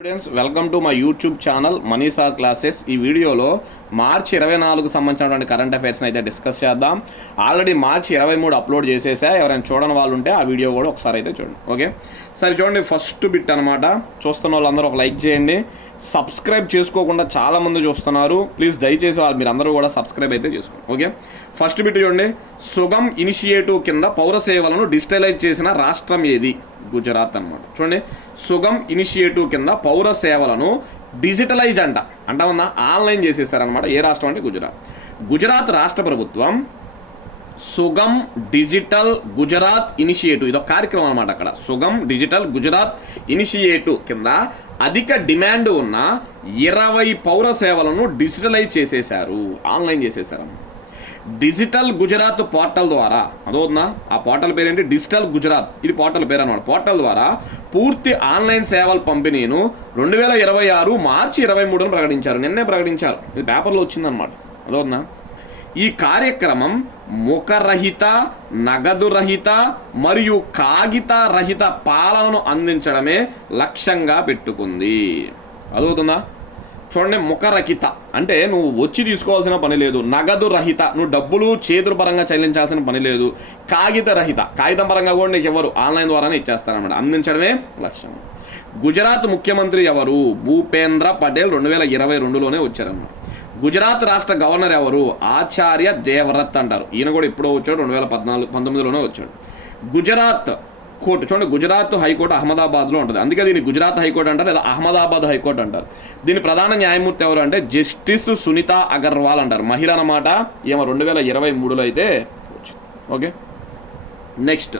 Students welcome to my YouTube channel Manisa classes. ఈ వీడియోలో మార్చి 24కు సంబంధించినటువంటి కరెంట్ అఫైర్స్ని అయితే డిస్కస్ చేద్దాం. ఆల్రెడీ మార్చి 23 అప్లోడ్ చేసేసా. ఎవరైనా చూడని వాళ్ళు ఉంటే ఆ వీడియో కూడా ఒకసారి అయితే చూడండి. ఓకే, సరే చూడండి. ఫస్ట్ బిట్ అనమాట. చూస్తున్న వాళ్ళందరూ ఒక లైక్ చేయండి. సబ్స్క్రైబ్ చేసుకోకుండా చాలామంది చూస్తున్నారు. ప్లీజ్ దయచేసి మీరు అందరూ కూడా సబ్స్క్రైబ్ అయితే చేసుకోండి. ఓకే, ఫస్ట్ బిట్ చూడండి. సుగమ్ ఇనిషియేటివ్ కింద పౌర సేవలను డిజిటలైజ్ చేసిన రాష్ట్రం ఏది? గుజరాత్ అనమాట. చూడండి, సుగమ్ ఇనిషియేటివ్ కింద పౌర సేవలను డిజిటలైజ్ అంటామన్నా ఆన్లైన్ చేసేసారనమాట. ఏ రాష్ట్రం అంటే గుజరాత్. గుజరాత్ రాష్ట్ర ప్రభుత్వం సుగమ్ డిజిటల్ గుజరాత్ ఇనిషియేటివ్, ఇదొక కార్యక్రమం అనమాట. అక్కడ సుగమ్ డిజిటల్ గుజరాత్ ఇనిషియేటివ్ కింద అధిక డిమాండ్ ఉన్న 20 పౌర సేవలను డిజిటలైజ్ చేసేసారు, ఆన్లైన్ చేసేసారు. డిజిటల్ గుజరాత్ పోర్టల్ ద్వారా, అదవుతుందా? ఆ పోర్టల్ పేరేంటి? డిజిటల్ గుజరాత్. ఇది పోర్టల్ పేరు అనమాట. పోర్టల్ ద్వారా పూర్తి ఆన్లైన్ సేవల పంపిణీను 2026 మార్చి 23న ప్రకటించారు. నిన్నే ప్రకటించారు. ఇది పేపర్లో వచ్చిందనమాట. అదవుతుందా? ఈ కార్యక్రమం ముఖరహిత, నగదు రహిత మరియు కాగిత రహిత పాలనను అందించడమే లక్ష్యంగా పెట్టుకుంది. అదవుతుందా? చూడండి, ముఖరహిత అంటే నువ్వు వచ్చి తీసుకోవాల్సిన పని లేదు. నగదు రహిత, నువ్వు డబ్బులు చేతుల పరంగా చెల్లించాల్సిన పని లేదు. కాగిత రహిత, కాగితం పరంగా కూడా నీకు ఎవరు ఆన్లైన్ ద్వారానే ఇచ్చేస్తారన్నమాట. అందించడమే లక్ష్యం. గుజరాత్ ముఖ్యమంత్రి ఎవరు? భూపేంద్ర పటేల్ 2022లోనే వచ్చారన్నమాట. గుజరాత్ రాష్ట్ర గవర్నర్ ఎవరు? ఆచార్య దేవవ్రత్ అంటారు. ఈయన కూడా ఎప్పుడో వచ్చాడు, 2019లోనే వచ్చాడు. గుజరాత్ కోర్టు చూడండి, గుజరాత్ హైకోర్టు అహ్మదాబాద్లో ఉంటుంది. అందుకే దీన్ని గుజరాత్ హైకోర్టు అంటారు, లేదా అహ్మదాబాద్ హైకోర్టు అంటారు. దీని ప్రధాన న్యాయమూర్తి ఎవరు అంటే జస్టిస్ సునీత అగర్వాల్ అంటారు. మహిళ అన్నమాట. ఏమో 2023లో అయితే వచ్చింది. Okay, next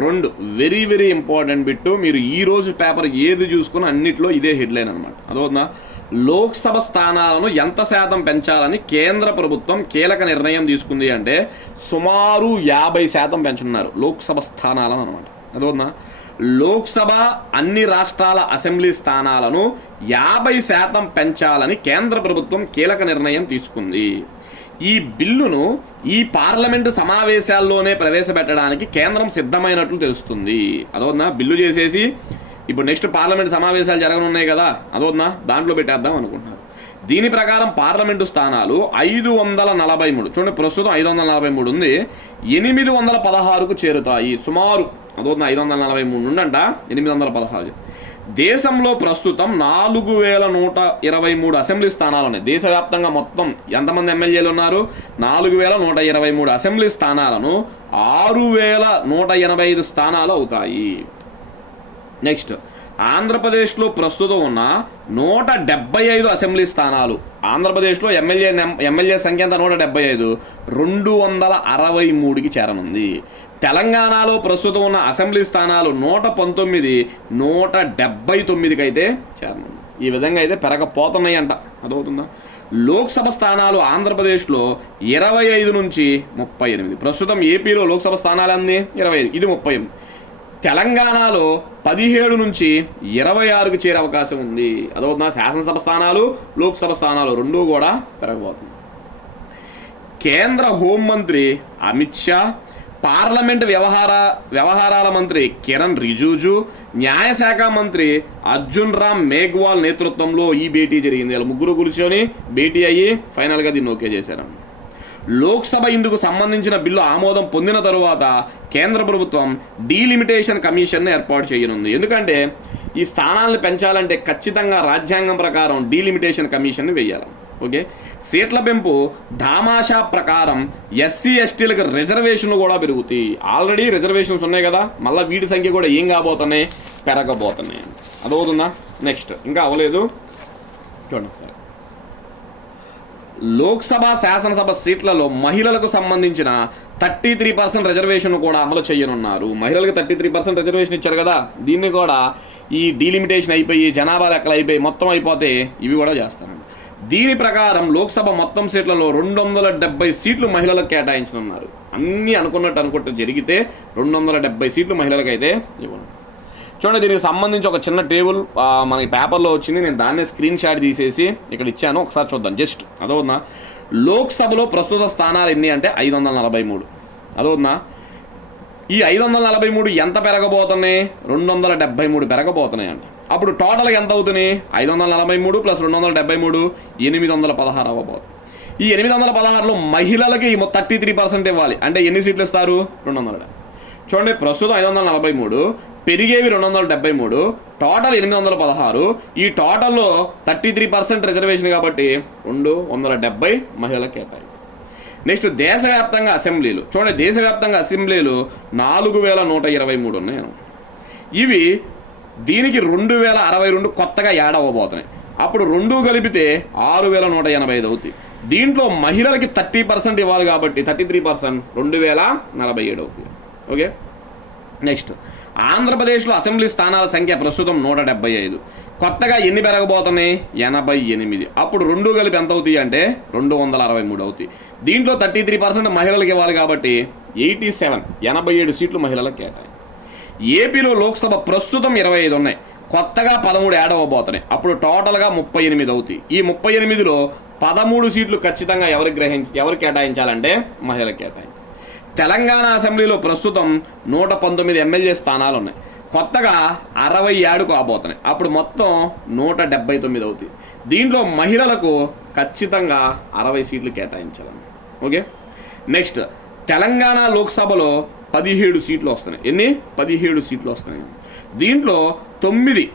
2 very very important bit. మీరు ఈ రోజు పేపర్ ఏది చూసుకుని అన్నిట్లో ఇదే హెడ్లైన్ అనమాట. అదవుతుందా? లోక్సభ స్థానాలను ఎంత శాతం పెంచాలని కేంద్ర ప్రభుత్వం కీలక నిర్ణయం తీసుకుంది అంటే సుమారు 50% పెంచున్నారు లోక్సభ స్థానాలను అనమాట. అదవుతుందా? లోక్సభ అన్ని రాష్ట్రాల అసెంబ్లీ స్థానాలను 50% పెంచాలని కేంద్ర ప్రభుత్వం కీలక నిర్ణయం తీసుకుంది. ఈ బిల్లును ఈ పార్లమెంటు సమావేశాల్లోనే ప్రవేశపెట్టడానికి కేంద్రం సిద్ధమైనట్లు తెలుస్తుంది. అదవుతుందా? బిల్లు చేసేసి ఇప్పుడు నెక్స్ట్ పార్లమెంట్ సమావేశాలు జరగనున్నాయి కదా, అదవుతుందా? దాంట్లో పెట్టేద్దాం అనుకుంటున్నారు. దీని ప్రకారం పార్లమెంటు స్థానాలు 543, చూడండి ప్రస్తుతం 543 ఉంది, 816కు చేరుతాయి సుమారు. అదవుతుందా? 543 నుండంట 816. దేశంలో ప్రస్తుతం 4123 అసెంబ్లీ స్థానాలు ఉన్నాయి. దేశవ్యాప్తంగా మొత్తం ఎంతమంది ఎమ్మెల్యేలు ఉన్నారు? 4123 అసెంబ్లీ స్థానాలను 6185 స్థానాలు అవుతాయి. నెక్స్ట్, ఆంధ్రప్రదేశ్లో ప్రస్తుతం ఉన్న 175 అసెంబ్లీ స్థానాలు. ఆంధ్రప్రదేశ్లో ఎమ్మెల్యే సంఖ్య ఎంత? 175, 263కి చేరనుంది. తెలంగాణలో ప్రస్తుతం ఉన్న అసెంబ్లీ స్థానాలు 119, 179కి అయితే చేరనుంది. ఈ విధంగా అయితే పెరగపోతున్నాయి అంట. అదవుతుందా? లోక్సభ స్థానాలు ఆంధ్రప్రదేశ్లో 25 నుంచి 38. ప్రస్తుతం ఏపీలో లోక్సభ స్థానాలు అన్నీ 25, ఇది 38. తెలంగాణలో 17 నుంచి 26కు చేరే అవకాశం ఉంది. అదవుతుందా? శాసనసభ స్థానాలు, లోక్సభ స్థానాలు రెండూ కూడా పెరగబోతుంది. కేంద్ర హోంమంత్రి అమిత్ షా, పార్లమెంట్ వ్యవహారాల మంత్రి కిరణ్ రిజిజు, న్యాయశాఖ మంత్రి అర్జున్ రామ్ మేఘ్వాల్ నేతృత్వంలో ఈ భేటీ జరిగింది. ఇలా ముగ్గురు కూర్చొని భేటీ అయ్యి ఫైనల్గా దీన్ని ఓకే చేశారు. లోక్సభ ఇందుకు సంబంధించిన బిల్లు ఆమోదం పొందిన తరువాత కేంద్ర ప్రభుత్వం డీలిమిటేషన్ కమిషన్ను ఏర్పాటు చేయనుంది. ఎందుకంటే ఈ స్థానాలను పెంచాలంటే ఖచ్చితంగా రాజ్యాంగం ప్రకారం డీలిమిటేషన్ కమిషన్ని వేయాలి. ఓకే, సీట్ల పెంపు దామాషా ప్రకారం ఎస్సీ ఎస్టీలకు రిజర్వేషన్లు కూడా పెరుగుతాయి. ఆల్రెడీ రిజర్వేషన్స్ ఉన్నాయి కదా, మళ్ళీ వీటి సంఖ్య కూడా ఏం కాబోతున్నాయి? పెరగబోతున్నాయి. అదవుతుందా? నెక్స్ట్ ఇంకా అవ్వలేదు చూడండి. లోక్సభ శాసనసభ సీట్లలో మహిళలకు సంబంధించిన 33% రిజర్వేషన్ కూడా అమలు చేయనున్నారు. మహిళలకు 33% రిజర్వేషన్ ఇచ్చారు కదా, దీన్ని కూడా ఈ డీలిమిటేషన్ అయిపోయి జనాభా లెక్కలు అయిపోయి మొత్తం అయిపోతే ఇవి కూడా చేస్తారండి. దీని ప్రకారం లోక్సభ మొత్తం సీట్లలో 270 సీట్లు మహిళలకు కేటాయించనున్నారు. అన్నీ అనుకున్నట్టు జరిగితే 270 సీట్లు మహిళలకైతే ఇవ్వను. చూడండి, దీనికి సంబంధించి ఒక చిన్న టేబుల్ మనకి పేపర్లో వచ్చింది. నేను దాన్నే స్క్రీన్ షాట్ తీసేసి ఇక్కడ ఇచ్చాను, ఒకసారి చూద్దాం జస్ట్. అదవుతుందా? లోక్సభలో ప్రస్తుత స్థానాలు ఎన్ని అంటే 543. అదవుతుందా? ఈ 543 ఎంత పెరగబోతున్నాయి? 273 పెరగబోతున్నాయి అంట. అప్పుడు టోటల్గా ఎంత అవుతుంది? 543 ప్లస్ 273 816 అవ్వబోతుంది. ఈ 816లో మహిళలకి 33% ఇవ్వాలి. అంటే ఎన్ని సీట్లు ఇస్తారు? 270. చూడండి, ప్రస్తుతం 543, పెరిగేవి 273, టోటల్ 816. ఈ టోటల్లో 33% రిజర్వేషన్ కాబట్టి 270 మహిళలకు కేటాయించారు. నెక్స్ట్ దేశవ్యాప్తంగా అసెంబ్లీలు. చూడండి, దేశవ్యాప్తంగా అసెంబ్లీలు 4123 ఉన్నాయి. ఇవి దీనికి 2062 కొత్తగా యాడ్ అవ్వబోతున్నాయి. అప్పుడు 2 కలిపితే 6185 అవుతాయి. దీంట్లో మహిళలకి 30% ఇవ్వాలి కాబట్టి 33% 2047 అవుతుంది. ఓకే, నెక్స్ట్ ఆంధ్రప్రదేశ్లో అసెంబ్లీ స్థానాల సంఖ్య ప్రస్తుతం 175. కొత్తగా ఎన్ని పెరగబోతున్నాయి? 88. అప్పుడు 2 కలిపి ఎంత అవుతాయి అంటే 263 అవుతాయి. దీంట్లో 33% మహిళలకు ఇవ్వాలి కాబట్టి 87 సీట్లు మహిళలకు కేటాయి. ఏపీలో లోక్సభ ప్రస్తుతం 25 ఉన్నాయి. కొత్తగా 13 యాడ్ అవ్వబోతున్నాయి. అప్పుడు టోటల్గా 38 అవుతాయి. ఈ 38లో 13 సీట్లు ఖచ్చితంగా ఎవరు కేటాయించాలంటే మహిళలకు కేటాయించాలి. తెలంగాణ అసెంబ్లీలో ప్రస్తుతం 119 ఎమ్మెల్యే స్థానాలు ఉన్నాయి. కొత్తగా 60 యాడ్ కాబోతున్నాయి. అప్పుడు మొత్తం 179 అవుతాయి. దీంట్లో మహిళలకు ఖచ్చితంగా 60 సీట్లు కేటాయించాలని. ఓకే, నెక్స్ట్ తెలంగాణ లోక్సభలో 17 సీట్లు వస్తున్నాయి. ఎన్ని? 17 సీట్లు వస్తున్నాయి. దీంట్లో 9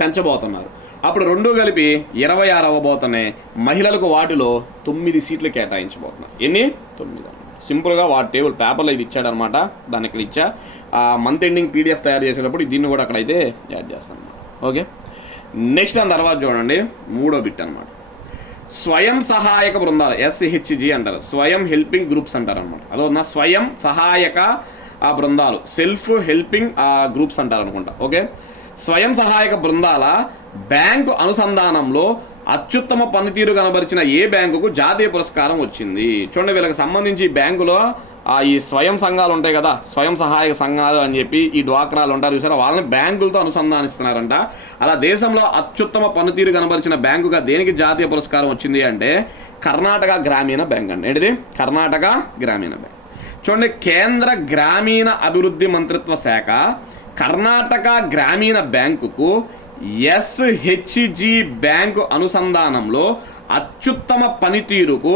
పెంచబోతున్నారు. అప్పుడు 2 కలిపి 26 అవ్వబోతున్నాయి. మహిళలకు వాటిలో 9 సీట్లు కేటాయించబోతున్నారు. ఎన్ని? 9. సింపుల్గా వాటి టేబుల్ పేపర్లో ఇది ఇచ్చాడనమాట. దాన్ని ఇక్కడ ఇచ్చా. మంత్ ఎండింగ్ PDF తయారు చేసేటప్పుడు దీన్ని కూడా అక్కడైతే యాడ్ చేస్తాను. ఓకే, నెక్స్ట్ దాని తర్వాత చూడండి, 3వ బిట్ అనమాట. స్వయం సహాయక బృందాలు, SHG అంటారు. స్వయం హెల్పింగ్ గ్రూప్స్ అంటారు అనమాట. అదొన్న స్వయం సహాయక బృందాలు, సెల్ఫ్ హెల్పింగ్ గ్రూప్స్ అంటారు అనుకుంటా. ఓకే, స్వయం సహాయక బృందాల బ్యాంకు అనుసంధానంలో అత్యుత్తమ పనితీరు కనబరిచిన ఏ బ్యాంకుకు జాతీయ పురస్కారం వచ్చింది? చూడండి, వీళ్ళకి సంబంధించి బ్యాంకులో ఈ స్వయం సంఘాలు ఉంటాయి కదా, స్వయం సహాయక సంఘాలు అని చెప్పి ఈ డ్వాక్రాలు ఉంటారు చూసారా, వాళ్ళని బ్యాంకులతో అనుసంధానిస్తున్నారంట. అలా దేశంలో అత్యుత్తమ పనితీరు కనబరిచిన బ్యాంకుగా దేనికి జాతీయ పురస్కారం వచ్చింది అంటే కర్ణాటక గ్రామీణ బ్యాంక్ అండి. ఏంటిది? కర్ణాటక గ్రామీణ బ్యాంక్. చూడండి, కేంద్ర గ్రామీణ అభివృద్ధి మంత్రిత్వ శాఖ కర్ణాటక గ్రామీణ బ్యాంకుకు SHG బ్యాంకు అనుసంధానంలో అత్యుత్తమ పనితీరుకు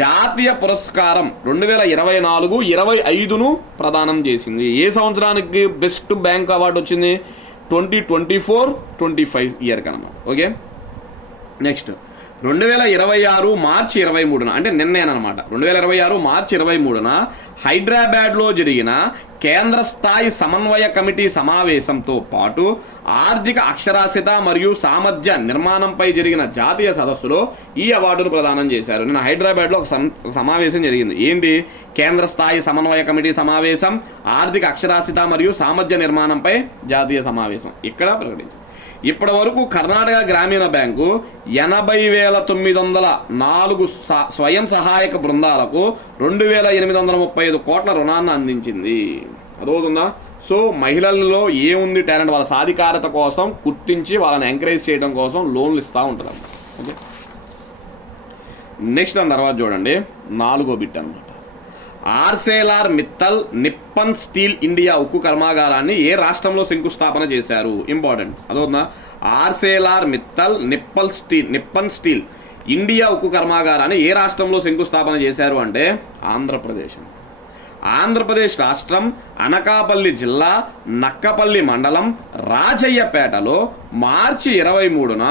జాతీయ పురస్కారం 2024-25ను ప్రదానం చేసింది. ఏ సంవత్సరానికి బెస్ట్ బ్యాంక్ అవార్డు వచ్చింది? 2024-25 ఇయర్ కనమాట. ఓకే, నెక్స్ట్ 2026 మార్చి 23న అంటే నిన్నేనమాట. 2026 మార్చి 23న హైదరాబాద్లో జరిగిన కేంద్ర స్థాయి సమన్వయ కమిటీ సమావేశంతో పాటు ఆర్థిక అక్షరాస్యత మరియు సామర్థ్య నిర్మాణంపై జరిగిన జాతీయ సదస్సులో ఈ అవార్డును ప్రదానం చేశారు. నిన్న హైదరాబాద్లో ఒక సమావేశం జరిగింది. ఏంటి? కేంద్ర స్థాయి సమన్వయ కమిటీ సమావేశం, ఆర్థిక అక్షరాస్యత మరియు సామర్థ్య నిర్మాణంపై జాతీయ సమావేశం ఇక్కడ ప్రకటించారు. ఇప్పటి వరకు కర్ణాటక గ్రామీణ బ్యాంకు 80,904 స్వయం సహాయక బృందాలకు 2,835 కోట్ల రుణాన్ని అందించింది. అదవుతుందా? సో మహిళల్లో ఏముంది టాలెంట్, వాళ్ళ సాధికారత కోసం గుర్తించి వాళ్ళని ఎంకరేజ్ చేయడం కోసం లోన్లు ఇస్తూ ఉంటుంది అన్నమాట. ఓకే, నెక్స్ట్ దాని తర్వాత చూడండి, 4వ బిట్ అన్నమాట. Arcelor Mittal Nippon Steel India ఉక్కు కర్మాగారాన్ని ఏ రాష్ట్రంలో శంకుస్థాపన చేశారు? ఇంపార్టెంట్. అదవుతుందా? Arcelor Mittal Nippon Steel India ఉక్కు కర్మాగారాన్ని ఏ రాష్ట్రంలో శంకుస్థాపన చేశారు అంటే ఆంధ్రప్రదేశ్. ఆంధ్రప్రదేశ్ రాష్ట్రం అనకాపల్లి జిల్లా నక్కపల్లి మండలం రాజయ్యపేటలో మార్చి 23న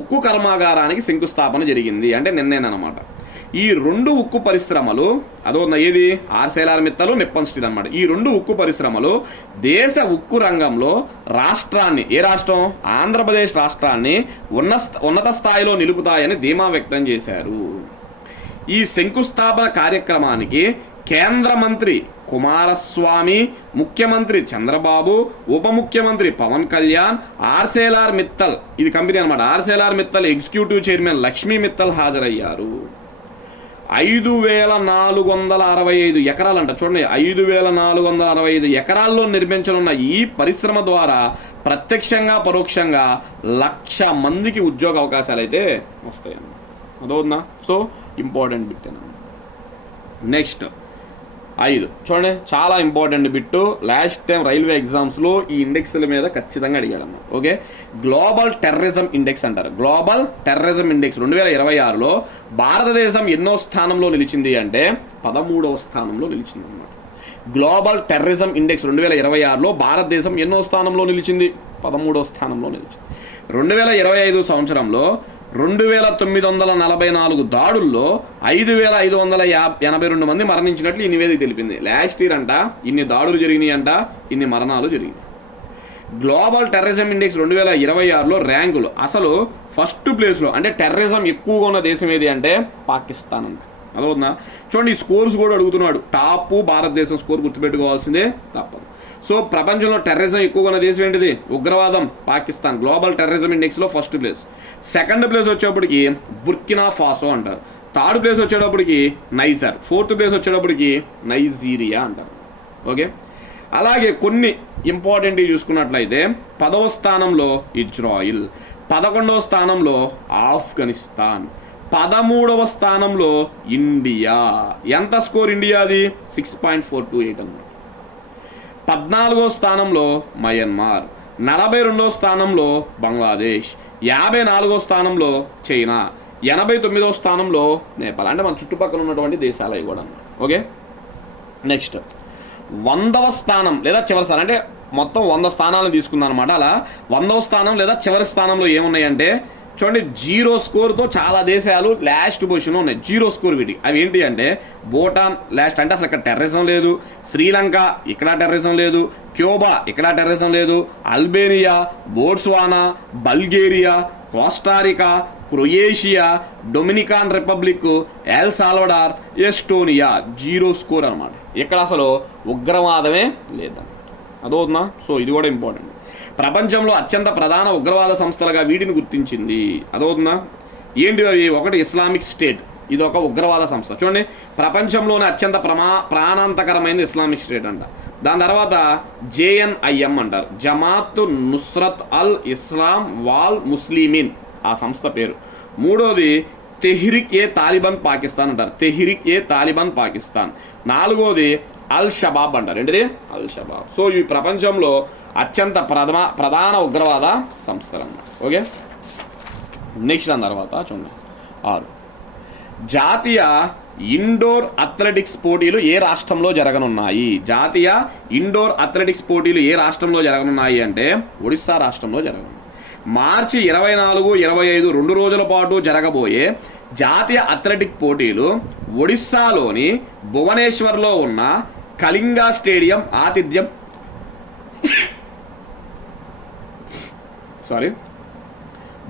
ఉక్కు కర్మాగారానికి శంకుస్థాపన జరిగింది. అంటే నిన్నేనమాట. ఈ 2 ఉక్కు పరిశ్రమలు, అదో ఏది? ఆర్సెలార్ మిత్తల్, నిప్పన్ స్టీల్ అనమాట. ఈ 2 ఉక్కు పరిశ్రమలు దేశ ఉక్కు రంగంలో రాష్ట్రాన్ని, ఏ రాష్ట్రం? ఆంధ్రప్రదేశ్ రాష్ట్రాన్ని ఉన్నత స్థాయిలో నిలుపుతాయని ధీమా వ్యక్తం చేశారు. ఈ శంకుస్థాపన కార్యక్రమానికి కేంద్ర మంత్రి కుమారస్వామి, ముఖ్యమంత్రి చంద్రబాబు, ఉప ముఖ్యమంత్రి పవన్ కళ్యాణ్, ఆర్సెలార్ మిత్తల్, ఇది కంపెనీ అనమాట, Arcelor Mittal executive chairman Lakshmi Mittal హాజరయ్యారు. 5,465 ఎకరాలంట. చూడండి, 5,465 ఎకరాల్లో నిర్మించనున్న ఈ పరిశ్రమ ద్వారా ప్రత్యక్షంగా పరోక్షంగా 1,00,000 మందికి ఉద్యోగ అవకాశాలు అయితే వస్తాయన్నమాట. అదవుతుందా? సో ఇంపార్టెంట్ బిట్ అన్నమాట. నెక్స్ట్ 5. చూడండి చాలా important bit. Last time railway ఎగ్జామ్స్లో ఈ ఇండెక్స్ల మీద ఖచ్చితంగా అడిగాడమ్మా. ఓకే, గ్లోబల్ టెర్రరిజం ఇండెక్స్ అంటారు. గ్లోబల్ టెర్రరిజం ఇండెక్స్ 2026లో భారతదేశం ఎన్నో స్థానంలో నిలిచింది అంటే 13వ స్థానంలో నిలిచింది అన్నమాట. గ్లోబల్ టెర్రరిజం ఇండెక్స్ 2026లో భారతదేశం ఎన్నో స్థానంలో నిలిచింది? 13వ స్థానంలో నిలిచింది. 2025 సంవత్సరంలో 2944 దాడుల్లో 5582 మంది మరణించినట్లు ఈ నివేదిక తెలిపింది. లాస్ట్ ఇయర్ అంట ఇన్ని దాడులు జరిగినాయి అంట, ఇన్ని మరణాలు జరిగినాయి. గ్లోబల్ టెర్రరిజం ఇండెక్స్ 2026లో ర్యాంకులు అసలు ఫస్ట్ ప్లేస్లో అంటే టెర్రరిజం ఎక్కువగా ఉన్న దేశం ఏది అంటే పాకిస్తాన్ అంట. అదవుతుందా? చూడండి, ఈ స్కోర్స్ కూడా అడుగుతున్నాడు. టాప్ భారతదేశం స్కోర్ గుర్తుపెట్టుకోవాల్సిందే తప్పదు. సో ప్రపంచంలో టెర్రరిజం ఎక్కువగా ఉన్న దేశం ఏంటిది? ఉగ్రవాదం, పాకిస్తాన్. గ్లోబల్ టెర్రరిజం ఇండెక్స్లో ఫస్ట్ ప్లేస్. సెకండ్ ప్లేస్ వచ్చేప్పటికి బుర్కినా ఫాసో అంటారు. థర్డ్ ప్లేస్ వచ్చేటప్పటికి నైజర్. ఫోర్త్ ప్లేస్ వచ్చేటప్పటికి నైజీరియా అంటారు. ఓకే, అలాగే కొన్ని ఇంపార్టెంట్ చూసుకున్నట్లయితే 10వ స్థానంలో ఇజ్రాయిల్, 11వ స్థానంలో ఆఫ్ఘనిస్తాన్, 13వ స్థానంలో ఇండియా. ఎంత స్కోర్ ఇండియాది? 6.428 అన్నమాట. 14వ స్థానంలో మయన్మార్, 42వ స్థానంలో బంగ్లాదేశ్, 54వ స్థానంలో చైనా, 89వ స్థానంలో నేపాల్. అంటే మన చుట్టుపక్కల ఉన్నటువంటి దేశాలు అవి కూడా. ఓకే, నెక్స్ట్ 100వ స్థానం లేదా చివరి స్థానం అంటే మొత్తం 100 స్థానాలను తీసుకుందాం అనమాట. అలా 100వ స్థానం లేదా చివరి స్థానంలో ఏమున్నాయంటే చూడండి, 0 స్కోర్తో చాలా దేశాలు లాస్ట్ పొజిషన్లో ఉన్నాయి. 0 స్కోర్ వీటి. అవి ఏంటి అంటే భూటాన్ లాస్ట్, అంటే అసలు ఇక్కడ టెర్రరిజం లేదు. శ్రీలంక, ఇక్కడ టెర్రరిజం లేదు. క్యూబా, ఇక్కడ టెర్రరిజం లేదు. Albania, Botswana, Bulgaria, Costa Rica, Croatia, Dominican Republic, El Salvador, Estonia. 0 score అనమాట. ఇక్కడ అసలు ఉగ్రవాదమే లేదన్నమాట. అదవుతుందా? సో ఇది కూడా ఇంపార్టెంట్. ప్రపంచంలో అత్యంత ప్రధాన ఉగ్రవాద సంస్థలుగా వీటిని గుర్తించింది. అదవుతుందా? ఏంటి అవి? ఒకటి ఇస్లామిక్ స్టేట్, ఇది ఒక ఉగ్రవాద సంస్థ. చూడండి, ప్రపంచంలోనే అత్యంత ప్రాణాంతకరమైన ఇస్లామిక్ స్టేట్ అంట. దాని తర్వాత JNIM అంటారు, జమాత్ నుస్రత్ అల్ ఇస్లాం వాల్ ముస్లిమీన్, ఆ సంస్థ పేరు. మూడోది తెహ్రిక్ ఏ తాలిబాన్ పాకిస్తాన్ అంటారు, తెహ్రిక్ ఏ తాలిబాన్ పాకిస్తాన్. నాలుగోది అల్ షబాబ్ అంటారు. ఏంటిది? అల్ షబాబ్. సో ఈ ప్రపంచంలో అత్యంత ప్రధాన ఉగ్రవాద సంస్థలు అన్నమాట. ఓకే, నెక్స్ట్ దాని తర్వాత చూడండి 6. జాతీయ ఇండోర్ అథ్లెటిక్స్ పోటీలు ఏ రాష్ట్రంలో జరగనున్నాయి? జాతీయ ఇండోర్ అథ్లెటిక్స్ పోటీలు ఏ రాష్ట్రంలో జరగనున్నాయి అంటే ఒడిస్సా రాష్ట్రంలో జరగనున్నాయి. మార్చి 24, 25 2 రోజుల పాటు జరగబోయే జాతీయ అథ్లెటిక్ పోటీలు ఒడిస్సాలోని భువనేశ్వర్లో ఉన్న కళింగా స్టేడియం ఆతిథ్యం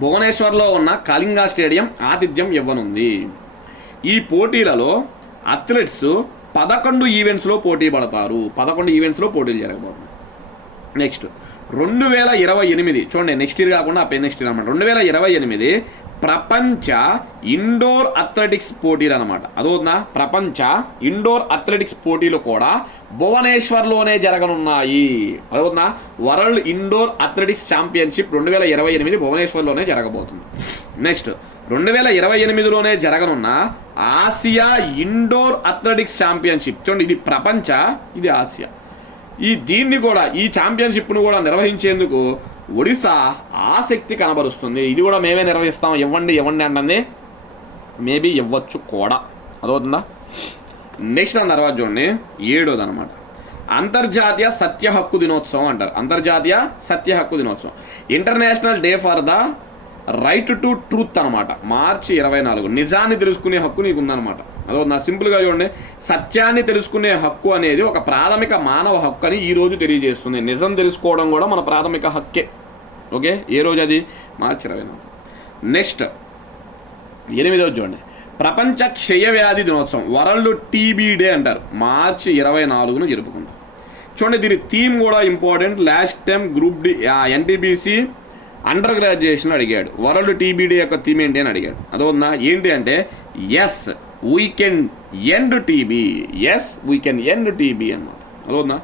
భువనేశ్వర్లో ఉన్న కళింగా స్టేడియం ఆతిథ్యం ఇవ్వనుంది. ఈ పోటీలలో అథ్లెట్స్ 11 ఈవెంట్స్లో పోటీ పడతారు. 11 ఈవెంట్స్లో పోటీలు జరగబోతున్నాయి. నెక్స్ట్ 2028 చూడండి, నెక్స్ట్ ఇయర్ కాకుండా నెక్స్ట్ ఇయర్ అనమాట. 2028 ప్రపంచ ఇండోర్ అథ్లెటిక్స్ పోటీలు అనమాట. అదవుతుందా? ప్రపంచ ఇండోర్ అథ్లెటిక్స్ పోటీలు కూడా భువనేశ్వర్లోనే జరగనున్నాయి. అదవుతుందా? వరల్డ్ ఇండోర్ అథ్లెటిక్స్ ఛాంపియన్షిప్ 2028 భువనేశ్వర్లోనే జరగబోతుంది. నెక్స్ట్ 2028లోనే జరగనున్న ఆసియా ఇండోర్ అథ్లెటిక్స్ ఛాంపియన్షిప్. చూడండి, ఇది ప్రపంచ, ఇది ఆసియా. దీన్ని కూడా, ఈ ఛాంపియన్షిప్ను కూడా నిర్వహించేందుకు ఒడిశా ఆసక్తి కనబరుస్తుంది. ఇది కూడా మేమే నిర్వహిస్తాం, ఇవ్వండి అంటుంది. మేబీ ఇవ్వచ్చు కూడా. అదవుతుందా? నెక్స్ట్ దాని తర్వాత చూడండి 7ది అనమాట, అంతర్జాతీయ సత్య హక్కు దినోత్సవం అంటారు. అంతర్జాతీయ సత్య హక్కు దినోత్సవం, international day for the right to truth అనమాట. మార్చి 24. నిజాన్ని తెలుసుకునే హక్కు నీకు ఉందన్నమాట. అదవుతుందా? సింపుల్గా చూడండి, సత్యాన్ని తెలుసుకునే హక్కు అనేది ఒక ప్రాథమిక మానవ హక్కు అని ఈ రోజు తెలియజేస్తుంది. నిజం తెలుసుకోవడం కూడా మన ప్రాథమిక హక్కే. ఓకే, ఏ రోజు అది? మార్చి 24. నెక్స్ట్ 8వ చూడండి, ప్రపంచ క్షయవ్యాధి దినోత్సవం, వరల్డ్ టీబీ డే అంటారు. మార్చి 24ను జరుపుకుంటాం. చూడండి, దీని థీమ్ కూడా important. Last time group D NTPC under graduation అడిగాడు. వరల్డ్ టీబీ డే యొక్క థీమ్ ఏంటి అని అడిగాడు. అదవుతుందా? ఏంటి అంటే yes we can end TB, yes we can end TB అన్నమాట. అదవుతుందా?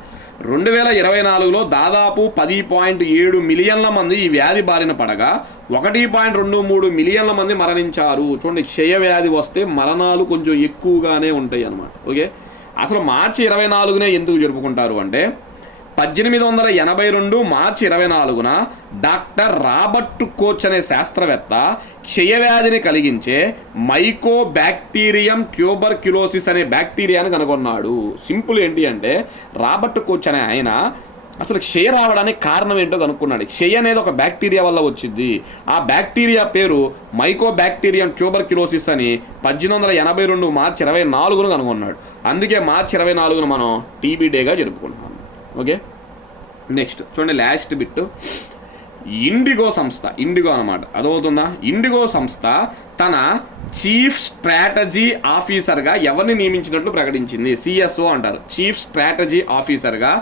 2024లో దాదాపు 10.7 మిలియన్ల మంది ఈ వ్యాధి బారిన పడగా 1.23 మిలియన్ల మంది మరణించారు. చూడండి, క్షయ వ్యాధి వస్తే మరణాలు కొంచెం ఎక్కువగానే ఉంటాయి అన్నమాట. ఓకే, అసలు మార్చి 24నే ఎందుకు జరుపుకుంటారు అంటే 1882 మార్చి 24న డాక్టర్ రాబర్ట్ కోచ్ అనే శాస్త్రవేత్త క్షయవ్యాధిని కలిగించే మైకోబాక్టీరియం ట్యూబర్క్యులోసిస్ అనే బ్యాక్టీరియాని కనుగొన్నాడు. సింపుల్ ఏంటి అంటే రాబర్ట్ కోచ్ అనే ఆయన అసలు క్షయ రావడానికి కారణం ఏంటో కనుక్కున్నాడు. క్షయ అనేది ఒక బ్యాక్టీరియా వల్ల వచ్చింది. ఆ బ్యాక్టీరియా పేరు మైకోబాక్టీరియం ట్యూబర్క్యులోసిస్ అని 1882 మార్చి 24న కనుగొన్నాడు. అందుకే మార్చి 24న మనం టీబీ డేగా జరుపుకుంటున్నాం. ఓకే, నెక్స్ట్ చూడండి లాస్ట్ బిట్. ఇండిగో సంస్థ, ఇండిగో అనమాట, అదవుతుందా? ఇండిగో సంస్థ తన చీఫ్ స్ట్రాటజీ ఆఫీసర్గా ఎవరిని నియమించినట్లు ప్రకటించింది? సిఎస్ఓ అంటారు. చీఫ్ స్ట్రాటజీ ఆఫీసర్గా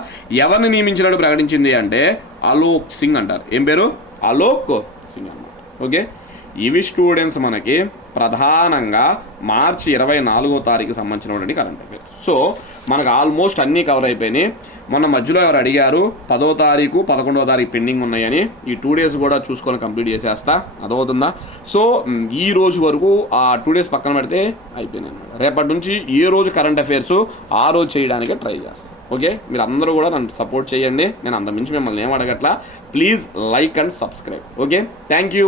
ఎవరిని నియమించినట్లు ప్రకటించింది అంటే అలోక్ సింగ్ అంటారు. ఏం పేరు? అలోక్ సింగ్ అన్నమాట. ఓకే, ఇవి స్టూడెంట్స్ మనకి ప్రధానంగా మార్చి 24వ తారీఖు సంబంధించినటువంటి కరెంట్ అఫైర్స్. సో మనకు ఆల్మోస్ట్ అన్నీ కవర్ అయిపోయినాయి. మొన్న మధ్యలో ఎవరు అడిగారు 10వ తారీఖు 11వ తారీఖు పెండింగ్ ఉన్నాయని, ఈ 2 days కూడా చూసుకొని కంప్లీట్ చేసేస్తా. అదవుతుందా? సో ఈ రోజు వరకు ఆ 2 days పక్కన పెడితే అయిపోయినాయి అన్నమాట. రేపటి నుంచి ఏ రోజు కరెంట్ అఫైర్స్ ఆ రోజు చేయడానికి ట్రై చేస్తాను. ఓకే, మీరు అందరూ కూడా నన్ను సపోర్ట్ చేయండి. నేను అంతమించి మిమ్మల్ని ఏం అడగట్లా. Please like and subscribe. Okay, thank you.